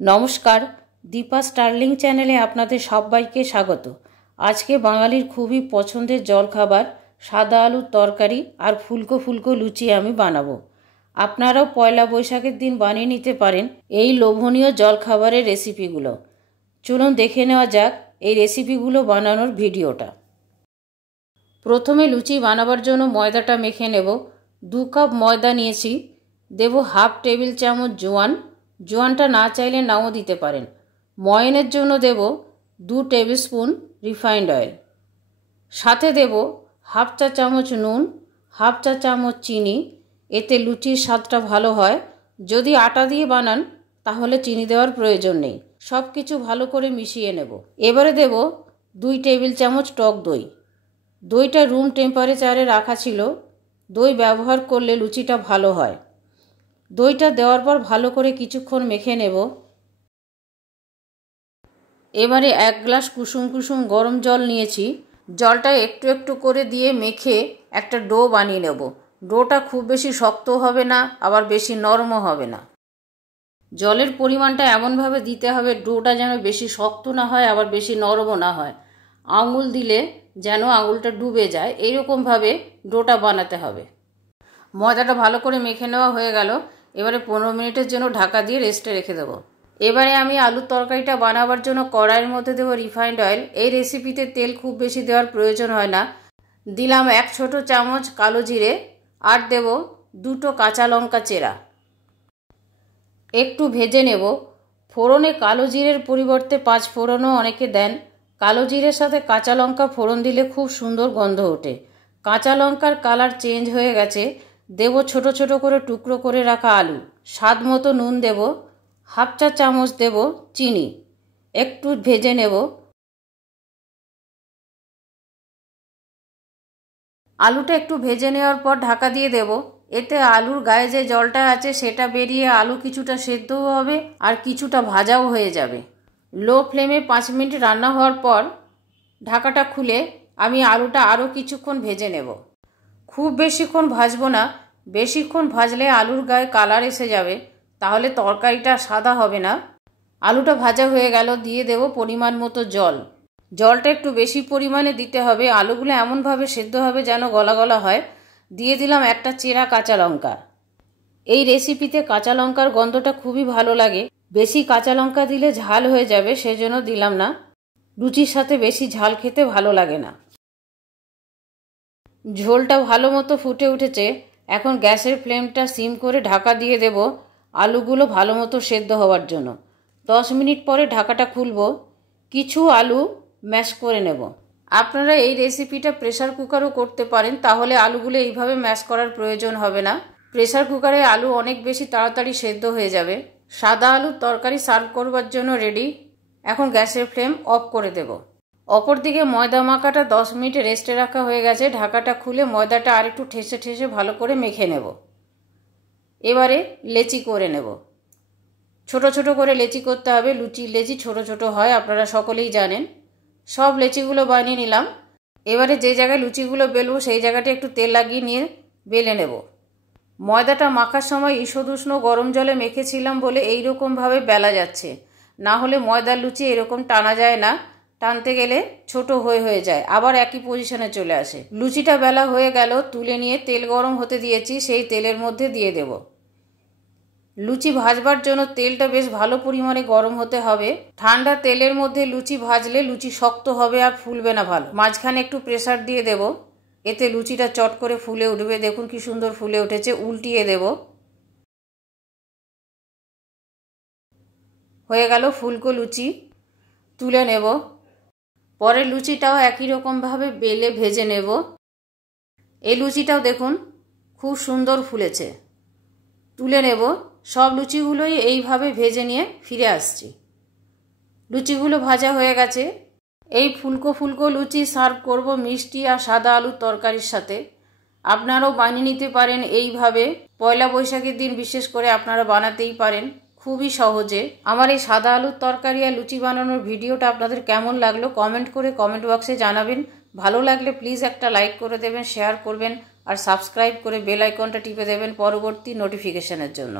নমস্কার, দীপা স্টার্লিং চ্যানেলে আপনাদের সবাইকে স্বাগত। আজকে বাঙালির খুবই পছন্দের জলখাবার সাদা আলুর তরকারি আর ফুলকো ফুলকো লুচি আমি বানাবো। আপনারাও পয়লা বৈশাখের দিন বানিয়ে নিতে পারেন এই লোভনীয় জলখাবারের রেসিপিগুলো। চলুন দেখে নেওয়া যাক এই রেসিপিগুলো বানানোর ভিডিওটা। প্রথমে লুচি বানাবার জন্য ময়দাটা মেখে নেব। 2 কাপ ময়দা নিয়েছি। দেব হাফ টেবিল চামচ জোয়ান। জোয়ানটা না চাইলে নাও দিতে পারেন। ময়নের জন্য দেব 2 টেবিল স্পুন রিফাইন্ড অয়েল। সাথে দেব হাফ চা চামচ নুন, হাফ চা চামচ চিনি। এতে লুচির স্বাদটা ভালো হয়। যদি আটা দিয়ে বানান তাহলে চিনি দেওয়ার প্রয়োজন নেই। সব কিছু ভালো করে মিশিয়ে নেব। এবারে দেব 2 টেবিল চামচ টক দই। দইটা রুম টেম্পারেচারে রাখা ছিল। দই ব্যবহার করলে লুচিটা ভালো হয়। দইটা দেওয়ার পর ভালো করে কিছুক্ষণ মেখে নেব। এবারে 1 গ্লাস কুসুম কুসুম গরম জল নিয়েছি। জলটা একটু একটু করে দিয়ে মেখে একটা ডো বানিয়ে নেব। ডোটা খুব বেশি শক্ত হবে না, আবার বেশি নরমও হবে না। জলের পরিমাণটা এমনভাবে দিতে হবে ডোটা যেন বেশি শক্ত না হয়, আবার বেশি নরমও না হয়। আঙুল দিলে যেন আঙুলটা ডুবে যায়, এইরকমভাবে ডোটা বানাতে হবে। ময়দাটা ভালো করে মেখে নেওয়া হয়ে গেল। এবারে 15 মিনিটের জন্য ঢাকা দিয়ে রেস্টে রেখে দেব। এবারে আমি আলুর তরকারিটা বানাবার জন্য কড়াইয়ের মধ্যে দেবো রিফাইন্ড অয়েল। এই রেসিপিতে তেল খুব বেশি দেওয়ার প্রয়োজন হয় না। দিলাম 1 ছোট চামচ কালো জিরে আর দেব 2টো কাঁচা লঙ্কা চেরা। একটু ভেজে নেব। ফোড়নে কালো জিরের পরিবর্তে 5 ফোড়নও অনেকে দেন। কালো জিরের সাথে কাঁচা লঙ্কা ফোড়ন দিলে খুব সুন্দর গন্ধ ওঠে। কাঁচা লঙ্কার কালার চেঞ্জ হয়ে গেছে। দেব ছোট ছোট করে টুকরো করে রাখা আলু। স্বাদ মতো নুন দেব। হাফ চা চামচ দেব চিনি। একটু ভেজে নেব। আলুটা একটু ভেজে নেওয়ার পর ঢাকা দিয়ে দেব। এতে আলুর গায়ে যে জলটা আছে সেটা বেরিয়ে আলু কিছুটা সেদ্ধও হবে আর কিছুটা ভাজাও হয়ে যাবে। লো ফ্লেমে 5 মিনিট রান্না হওয়ার পর ঢাকাটা খুলে আমি আলুটা আরও কিছুক্ষণ ভেজে নেব। খুব বেশিক্ষণ ভাজবো না। বেশিক্ষণ ভাজলে আলুর গায়ে কালার এসে যাবে, তাহলে তরকারিটা সাদা হবে না। আলুটা ভাজা হয়ে গেল। দিয়ে দেব পরিমাণ মতো জল। জলটা একটু বেশি পরিমাণে দিতে হবে। আলুগুলো এমনভাবে সেদ্ধ হবে যেন গলা গলা হয়। দিয়ে দিলাম একটা চেরা কাঁচা লঙ্কা। এই রেসিপিতে কাঁচা লঙ্কার গন্ধটা খুবই ভালো লাগে। বেশি কাঁচা লঙ্কা দিলে ঝাল হয়ে যাবে, সেজন্য দিলাম না। লুচির সাথে বেশি ঝাল খেতে ভালো লাগে না। ঝোলটা ভালো মতো ফুটে উঠেছে। এখন গ্যাসের ফ্লেমটা সিম করে ঢাকা দিয়ে দেব আলুগুলো ভালো মতো সেদ্ধ হওয়ার জন্য। 10 মিনিট পরে ঢাকাটা খুলব। কিছু আলু ম্যাশ করে নেব। আপনারা এই রেসিপিটা প্রেসার কুকারও করতে পারেন, তাহলে আলুগুলো এইভাবে ম্যাশ করার প্রয়োজন হবে না। প্রেসার কুকারে আলু অনেক বেশি তাড়াতাড়ি সেদ্ধ হয়ে যাবে। সাদা আলুর তরকারি সার্ভ করবার জন্য রেডি। এখন গ্যাসের ফ্লেম অফ করে দেব। অপরদিকে ময়দা মাখাটা 10 মিনিট রেস্টে রাখা হয়ে গেছে। ঢাকাটা খুলে ময়দাটা আরেকটু ঠেসে ঠেসে ভালো করে মেখে নেব। এবারে লেচি করে নেব। ছোট ছোট করে লেচি করতে হবে। লুচির লেচি ছোট ছোট হয়, আপনারা সকলেই জানেন। সব লেচিগুলো বানিয়ে নিলাম। এবারে যে জায়গায় লুচিগুলো বেলবো সেই জায়গাটা একটু তেল লাগিয়ে নিয়ে বেলে নেব। ময়দাটা মাখার সময় ঈষদুষ্ণ গরম জলে মেখেছিলাম বলে এইরকমভাবে বেলা যাচ্ছে, না হলে ময়দার লুচি এরকম টানা যায় না। টানতে গেলে ছোট হয়ে যায়, আবার একই পজিশনে চলে আসে। লুচিটা বেলা হয়ে গেল। তুলে নিয়ে তেল গরম হতে দিয়েছি, সেই তেলের মধ্যে দিয়ে দেব। লুচি ভাজবার জন্য তেলটা বেশ ভালো পরিমাণে গরম হতে হবে। ঠান্ডা তেলের মধ্যে লুচি ভাজলে লুচি শক্ত হবে আর ফুলবে না ভালো। মাঝখানে একটু প্রেসার দিয়ে দেব। এতে লুচিটা চট করে ফুলে উঠবে। দেখুন কি সুন্দর ফুলে উঠেছে। উল্টিয়ে দেব। হয়ে গেল ফুলকো লুচি। তুলে নেব। পরের লুচিটাও একই রকমভাবে বেলে ভেজে নেব। এই লুচিটাও দেখুন খুব সুন্দর ফুলেছে। তুলে নেব। সব লুচিগুলোই এইভাবে ভেজে নিয়ে ফিরে আসছি। লুচিগুলো ভাজা হয়ে গেছে। এই ফুলকো ফুলকো লুচি সার্ভ করব মিষ্টি আর সাদা আলুর তরকারির সাথে। আপনারাও বানিয়ে নিতে পারেন এইভাবে। পয়লা বৈশাখের দিন বিশেষ করে আপনারা বানাতেই পারেন খুবই সহজে। আমার এই সাদা আলুর তরকারি আর লুচি বানানোর ভিডিওটা আপনাদের কেমন লাগলো কমেন্ট করে কমেন্ট বক্সে জানাবেন। ভালো লাগলে প্লিজ একটা লাইক করে দেবেন, শেয়ার করবেন আর সাবস্ক্রাইব করে বেল আইকনটা টিপে দেবেন পরবর্তী নোটিফিকেশনের জন্য।